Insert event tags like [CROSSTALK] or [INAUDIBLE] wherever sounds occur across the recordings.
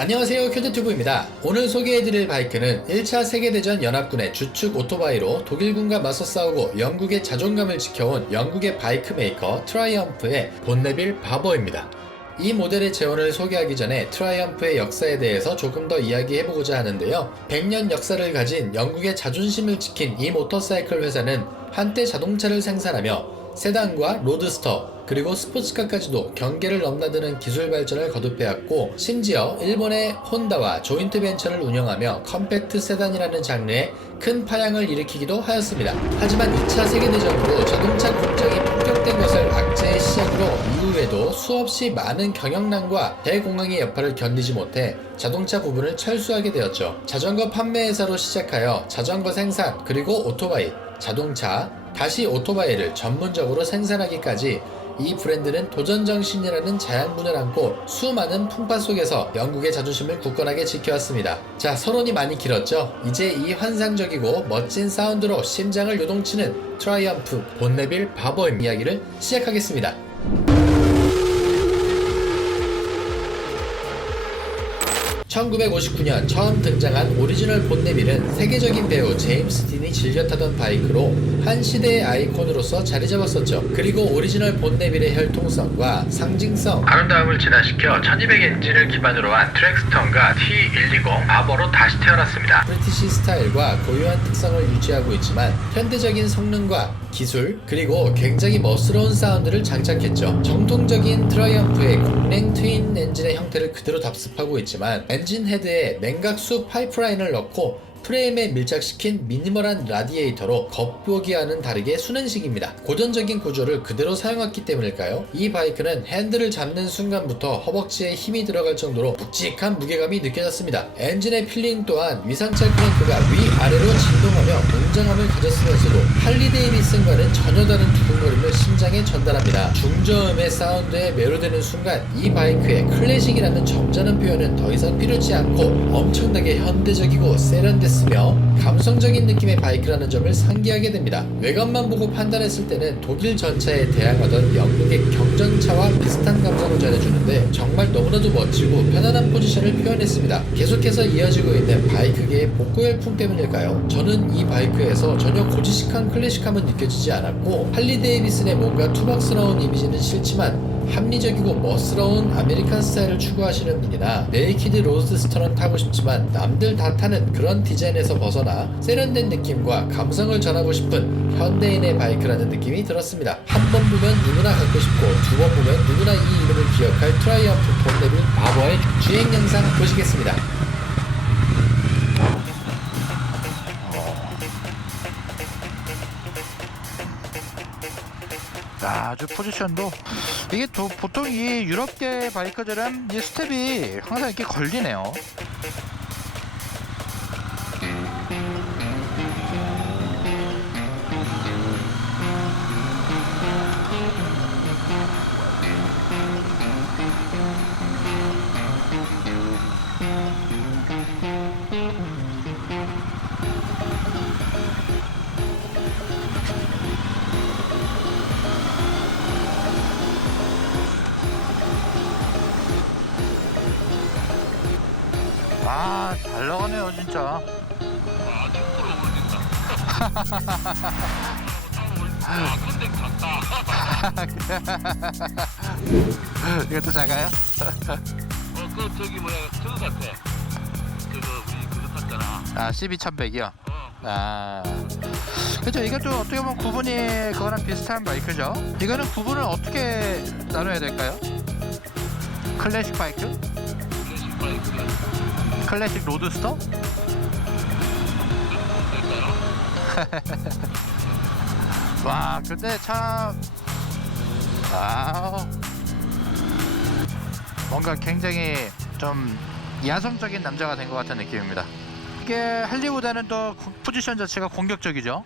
안녕하세요 큐드튜브입니다. 오늘 소개해드릴 바이크는 1차 세계대전 연합군의 주축 오토바이로 독일군과 맞서 싸우고 영국의 자존감을 지켜온 영국의 바이크 메이커 트라이엄프의 본네빌 바버입니다. 이 모델의 재원을 소개하기 전에 트라이엄프의 역사에 대해서 조금 더 이야기해보고자 하는데요. 100년 역사를 가진 영국의 자존심을 지킨 이 모터사이클 회사는 한때 자동차를 생산하며 세단과 로드스터 그리고 스포츠카까지도 경계를 넘나드는 기술 발전을 거듭해왔고 심지어 일본의 혼다와 조인트 벤처를 운영하며 컴팩트 세단이라는 장르에 큰 파양을 일으키기도 하였습니다. 하지만 2차 세계대전으로 자동차 공장이 폭격된 것을 악재의 시작으로 이후에도 수없이 많은 경영난과 대공황의 여파를 견디지 못해 자동차 부분을 철수하게 되었죠. 자전거 판매 회사로 시작하여 자전거 생산 그리고 오토바이, 자동차, 다시 오토바이를 전문적으로 생산하기까지 이 브랜드는 도전 정신이라는 자양분을 안고 수많은 풍파 속에서 영국의 자존심을 굳건하게 지켜왔습니다. 자, 서론이 많이 길었죠? 이제 이 환상적이고 멋진 사운드로 심장을 요동치는 트라이엄프 본네빌 바버의 이야기를 시작하겠습니다. 1959년 처음 등장한 오리지널 본네빌은 세계적인 배우 제임스 딘이 즐겨 타던 바이크로 한 시대의 아이콘으로서 자리 잡았었죠. 그리고 오리지널 본네빌의 혈통성과 상징성, 아름다움을 진화시켜 1200 엔진을 기반으로 한 트랙스턴과 T120 바버로 다시 태어났습니다. 브리티시 스타일과 고유한 특성을 유지하고 있지만 현대적인 성능과 기술 그리고 굉장히 멋스러운 사운드를 장착했죠. 정통적인 트라이엄프의 공랭 트윈 엔진의 형태를 그대로 답습하고 있지만 엔진 헤드에 냉각수 파이프라인을 넣고 프레임에 밀착시킨 미니멀한 라디에이터로 겉보기와는 다르게 순행식입니다. 고전적인 구조를 그대로 사용했기 때문일까요? 이 바이크는 핸들을 잡는 순간부터 허벅지에 힘이 들어갈 정도로 묵직한 무게감이 느껴졌습니다. 엔진의 필링 또한 위상차 크랭크가 위아래로 진동하며 웅장함을 가졌으면서도 할리 데이비슨과는 전혀 다른 두근거림을 심장에 전달합니다. 중저음의 사운드에 매료되는 순간 이 바이크의 클래식이라는 점잖은 표현은 더 이상 필요치 않고 엄청나게 현대적이고 세련 됐으며 감성적인 느낌의 바이크라는 점을 상기하게 됩니다. 외관만 보고 판단했을 때는 독일 전차에 대항하던 영국의 경전차와 비슷한 감성을 전해주는데 정말 너무나도 멋지고 편안한 포지션을 표현했습니다. 계속해서 이어지고 있는 바이크계의 복고 열풍 때문일까요? 저는 이 바이크에서 전혀 고지식한 클래식함은 느껴지지 않았고 할리 데이비슨의 뭔가 투박스러운 이미지는 싫지만 합리적이고 멋스러운 아메리칸 스타일을 추구하시는 분이나 네이키드 로드스터는 타고 싶지만 남들 다 타는 그런 디자인에서 벗어나 세련된 느낌과 감성을 전하고 싶은 현대인의 바이크라는 느낌이 들었습니다. 한 번 보면 누구나 갖고 싶고 두 번 보면 누구나 이 이름을 기억할 트라이엄프 본네빌 바버의 주행 영상 보시겠습니다. 야, 아주 포지션도 이게 또 보통 이 유럽계 바이크들은 이 스텝이 항상 이렇게 걸리네요. 진짜. [LAUGHS] 이것도 작아요? 어, 그 저기 뭐야 저거 같아. 그거 우리 그거 탔잖아. 아, 12100이요. 어, 아, 그렇죠. 이것도 어떻게 보면 구분이 그거랑 비슷한 바이크죠. 이거는 구분을 어떻게 나눠야 될까요? 클래식 바이크? 클래식 바이크를 클래식 로드스터? [LAUGHS] 와, 근데 참, 아, 뭔가 굉장히 좀 야성적인 남자가 된 것 같은 느낌입니다. 이게 할리보다는 또 구- 포지션 자체가 공격적이죠.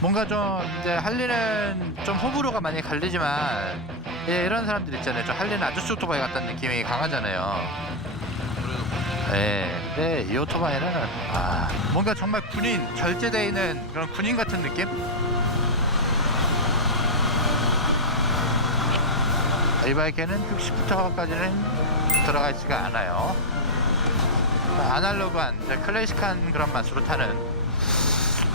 뭔가 좀 이제 할리는 좀 호불호가 많이 갈리지만 예, 이런 사람들 있잖아요. 좀 할리는 아저씨 오토바이 같다는 느낌이 강하잖아요. 네, 네, 이 오토바이는 아, 뭔가 정말 군인 결제되어 있는 그런 군인 같은 느낌? 이 바이크는 60부터까지는 들어가 있지가 않아요. 아날로그한 클래식한 그런 맛으로 타는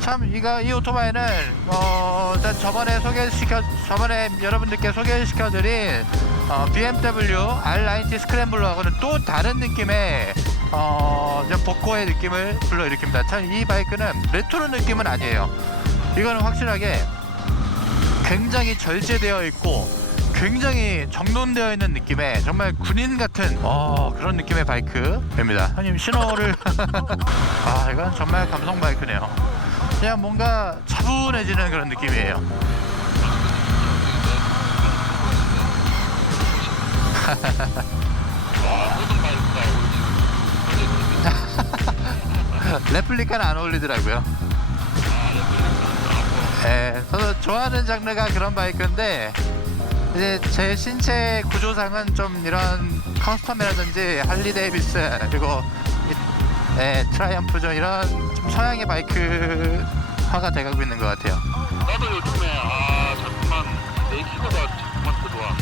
참 이거 이 오토바이는 어 일단 저번에 소개시켜 저번에 여러분들께 소개시켜드린 어, BMW R90 스크램블러하고는 또 다른 느낌의 어 이제 복고의 느낌을 불러일으킵니다. 참 이 바이크는 레트로 느낌은 아니에요. 이거는 확실하게 굉장히 절제되어 있고 굉장히 정돈되어 있는 느낌의 정말 군인 같은 어, 그런 느낌의 바이크입니다. 형님 신호를 [LAUGHS] 아 이건 정말 감성 바이크네요. 그냥 뭔가 차분해지는 그런 느낌이에요. [LAUGHS] [LAUGHS] 레플리카는 안 어울리더라고요. 예, 저도 좋아하는 장르가 그런 바이크인데 이제 제 신체 구조상은 좀 이런 커스텀이라든지 할리 데이비스 그리고 이- 예, 트라이언프죠 이런 좀 서양의 바이크화가 돼가고 있는 것 같아요. 나도 요즘에 아 자꾸만 네이키드가 자꾸만 더 좋아.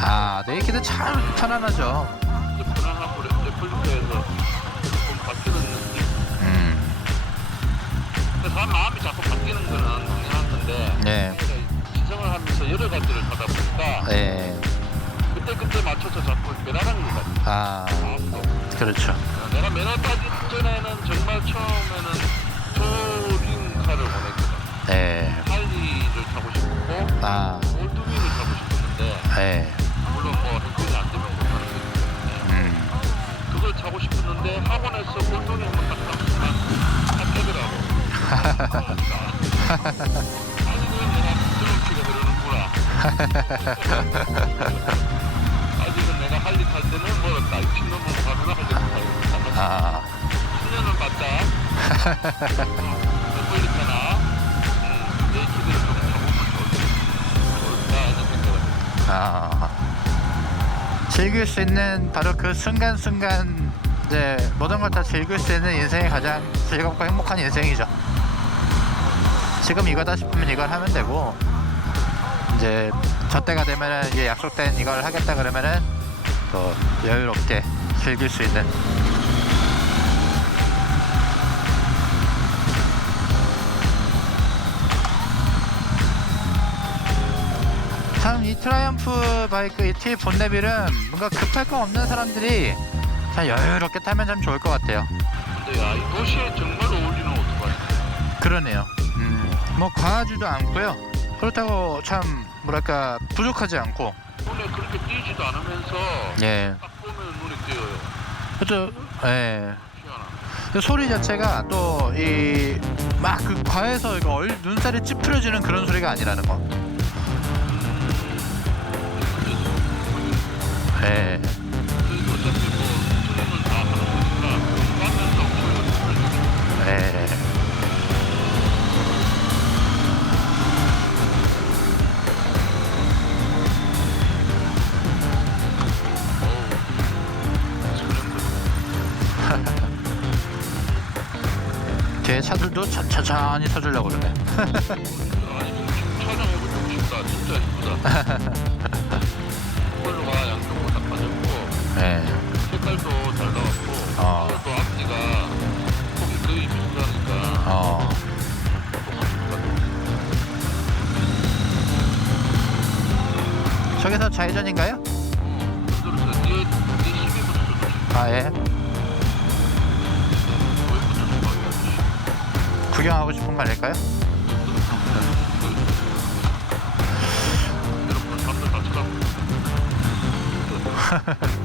아 네이키드 참 편안하죠. 이제 편안하고 레- 레플리카에서 사람 마음이 자꾸 바뀌는 거는 당연한 건데 네, 지성을 하면서 여러 가지를 하다 보니까 예, 그때 그때 맞춰서 자꾸 변하는 것 같아. 아 마음도. 그렇죠. 어, 내가 면허 따기 전에는 정말 처음에는 touring카를 원했거든. 예, 할리를 타고 싶고 아, 올드윙을 타고 싶었는데 예, 물론 뭐 혜택이 안 되면 못 하는 거기 때문에 음, 그걸 타고 싶었는데 학원에서 올드윙 한번 깨더라고. 아직은 내가 할리 탈 때는 멀었다. 60 넘어서 가면 할리 타고 아, 10년은 봤다. 좋을까 하는 생각을 아, 즐길 수 있는 바로 그 순간순간 이제 모든 걸 다 즐길 수 있는 인생이 가장 즐겁고 행복한 인생이죠. 지금 이거다 싶으면 이걸 하면 되고 이제 저 때가 되면은 이제 약속된 이걸 하겠다 그러면은 또 여유롭게 즐길 수 있는 참 이 트라이언프 바이크 이티 본네빌은 뭔가 급할 거 없는 사람들이 참 여유롭게 타면 참 좋을 것 같아요. 근데 야, 이 도시에 정말 어울리는 오토바이. 그러네요. 음, 뭐 과하지도 않고요. 그렇다고 참 뭐랄까 부족하지 않고 눈에 그렇게 띄지도 않으면서 예. 딱 보면 눈에 띄어요. 그죠? 예. 그 소리 자체가 또 이 막 그 과해서 이거 얼, 눈살이 찌푸려지는 그런 소리가 아니라는 거. 뒤에 차들도 천- 천천히 서주려고 그러네. 아니 지금 촬영해보고 싶다. 진짜 이쁘다. 컬러가 양쪽으로 다 빠졌고 예. 색깔도 잘 나왔고 어. 또 앞뒤가 폭이 거의 비슷하니까 어. 저기서 좌회전인가요? 그래서 뒤에 뒤에 힘이 붙어서 아 예. 구경하고 싶은 거 아닐까요? [LAUGHS]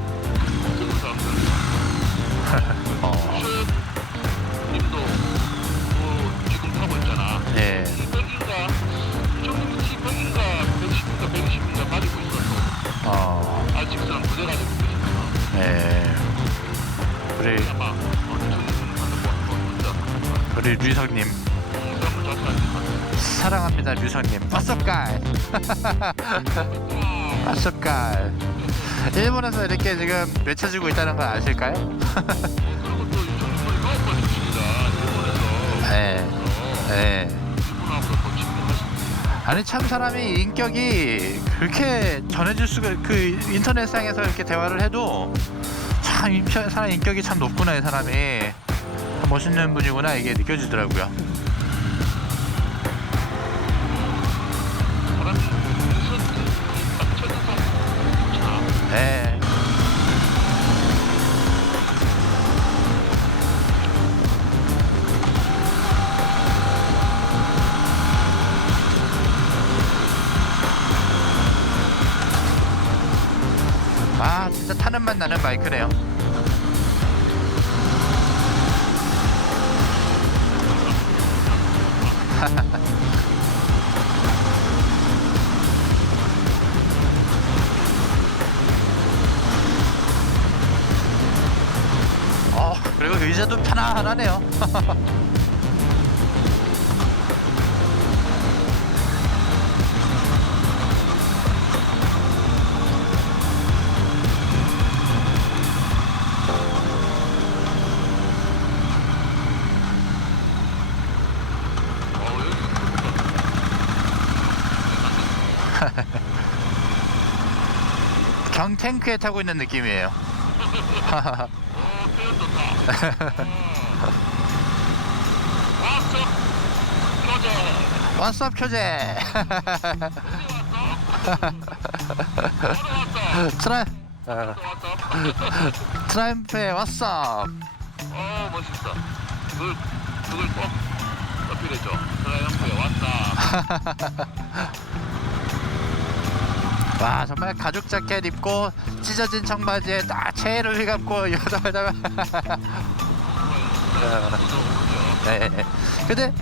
자세하게 사랑합니다? What's up guy? 일본에서 이렇게 지금 외쳐지고 있다는 걸 아실까요? 또 [LAUGHS] 친구하시 아니 참 사람이 인격이 그렇게 전해질 수가 그 인터넷상에서 이렇게 대화를 해도 참 사람 인격이 참 높구나 이 사람이 참 멋있는 분이구나 이게 느껴지더라고요. 네. 아 진짜 타는 맛 나는 바이크네요. [LAUGHS] 어 그리고 의자도 편안하네요. [LAUGHS] 탱크에 타고 있는 느낌이에요. [LAUGHS] 어, 표현 좋다. 왔어. 왓썹. 어디 왔어? 트라 또 왔어? 트라이프의 왓썹. 어, 멋있어. 그걸, 그걸 꼭 어필해줘. 트라이언프에 왔다. [LAUGHS] 와 정말 가죽 자켓 입고 찢어진 청바지에 딱 체를 휘감고 [LAUGHS] 여자마자 네. 근데.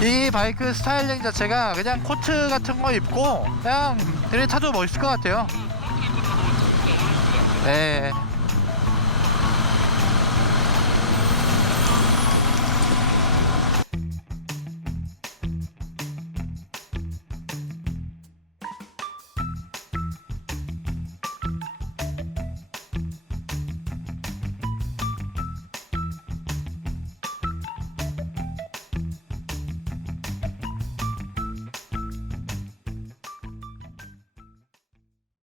이 바이크 스타일링 자체가 그냥 코트 같은 거 입고 그냥 이렇게 타도 멋있을 것 같아요. 네.